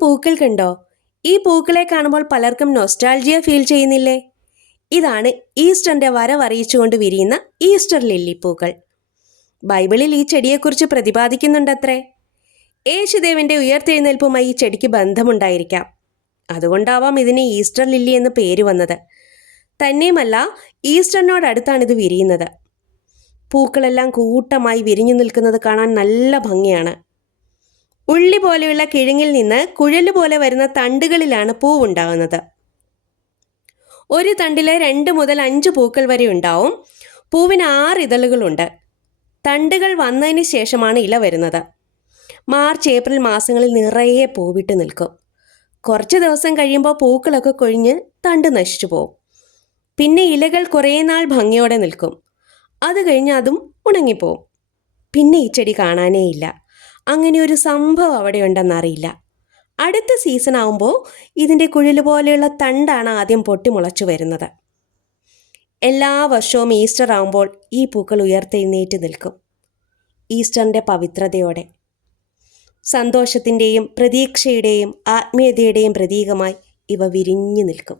പൂക്കൾ കണ്ടോ? ഈ പൂക്കളെ കാണുമ്പോൾ പലർക്കും നൊസ്റ്റാൾജിയ ഫീൽ ചെയ്യുന്നില്ലേ? ഇതാണ് ഈസ്റ്ററിന്റെ വരവറിയിച്ചുകൊണ്ട് വിരിയുന്ന ഈസ്റ്റർ ലില്ലി പൂക്കൾ. ബൈബിളിൽ ഈ ചെടിയെക്കുറിച്ച് പ്രതിപാദിക്കുന്നുണ്ടത്രേ. യേശുദേവന്റെ ഉയർത്തെഴുന്നേൽപ്പുമായി ഈ ചെടിക്ക് ബന്ധമുണ്ടായിരിക്കാം. അതുകൊണ്ടാവാം ഇതിന് ഈസ്റ്റർ ലില്ലി എന്ന് പേര് വന്നത്. തന്നെയുമല്ല, ഈസ്റ്ററിനോടടുത്താണ് ഇത് വിരിയുന്നത്. പൂക്കളെല്ലാം കൂട്ടമായി വിരിഞ്ഞു നിൽക്കുന്നത് കാണാൻ നല്ല ഭംഗിയാണ്. ഉള്ളി പോലെയുള്ള കിഴങ്ങിൽ നിന്ന് കുഴല് പോലെ വരുന്ന തണ്ടുകളിലാണ് പൂവുണ്ടാകുന്നത്. ഒരു തണ്ടിലെ 2 മുതൽ 5 പൂക്കൾ വരെ ഉണ്ടാവും. പൂവിന് 6 ഇതളുകളുണ്ട്. തണ്ടുകൾ വന്നതിന് ശേഷമാണ് ഇല വരുന്നത്. മാർച്ച് ഏപ്രിൽ മാസങ്ങളിൽ നിറയെ പൂവിട്ട് നിൽക്കും. കുറച്ച് ദിവസം കഴിയുമ്പോൾ പൂക്കളൊക്കെ കൊഴിഞ്ഞ് തണ്ട് നശിച്ചു പോകും. പിന്നെ ഇലകൾ കുറേ നാൾ ഭംഗിയോടെ നിൽക്കും. അത് കഴിഞ്ഞ് അതും ഉണങ്ങിപ്പോവും. പിന്നെ ഈ ചെടി കാണാനേ ഇല്ല. അങ്ങനെ ഒരു സംഭവം അവിടെ ഉണ്ടെന്നറിയില്ല. അടുത്ത സീസൺ ആവുമ്പോൾ ഇതിൻ്റെ കുഴല് പോലെയുള്ള തണ്ടാണ് ആദ്യം പൊട്ടിമുളച്ചു വരുന്നത്. എല്ലാ വർഷവും ഈസ്റ്റർ ആവുമ്പോൾ ഈ പൂക്കൾ ഉയർത്തെഴുന്നേറ്റ് നിൽക്കും. ഈസ്റ്ററിൻ്റെ പവിത്രതയോടെ, സന്തോഷത്തിൻ്റെയും പ്രതീക്ഷയുടെയും ആത്മീയതയുടെയും പ്രതീകമായി ഇവ വിരിഞ്ഞു നിൽക്കും.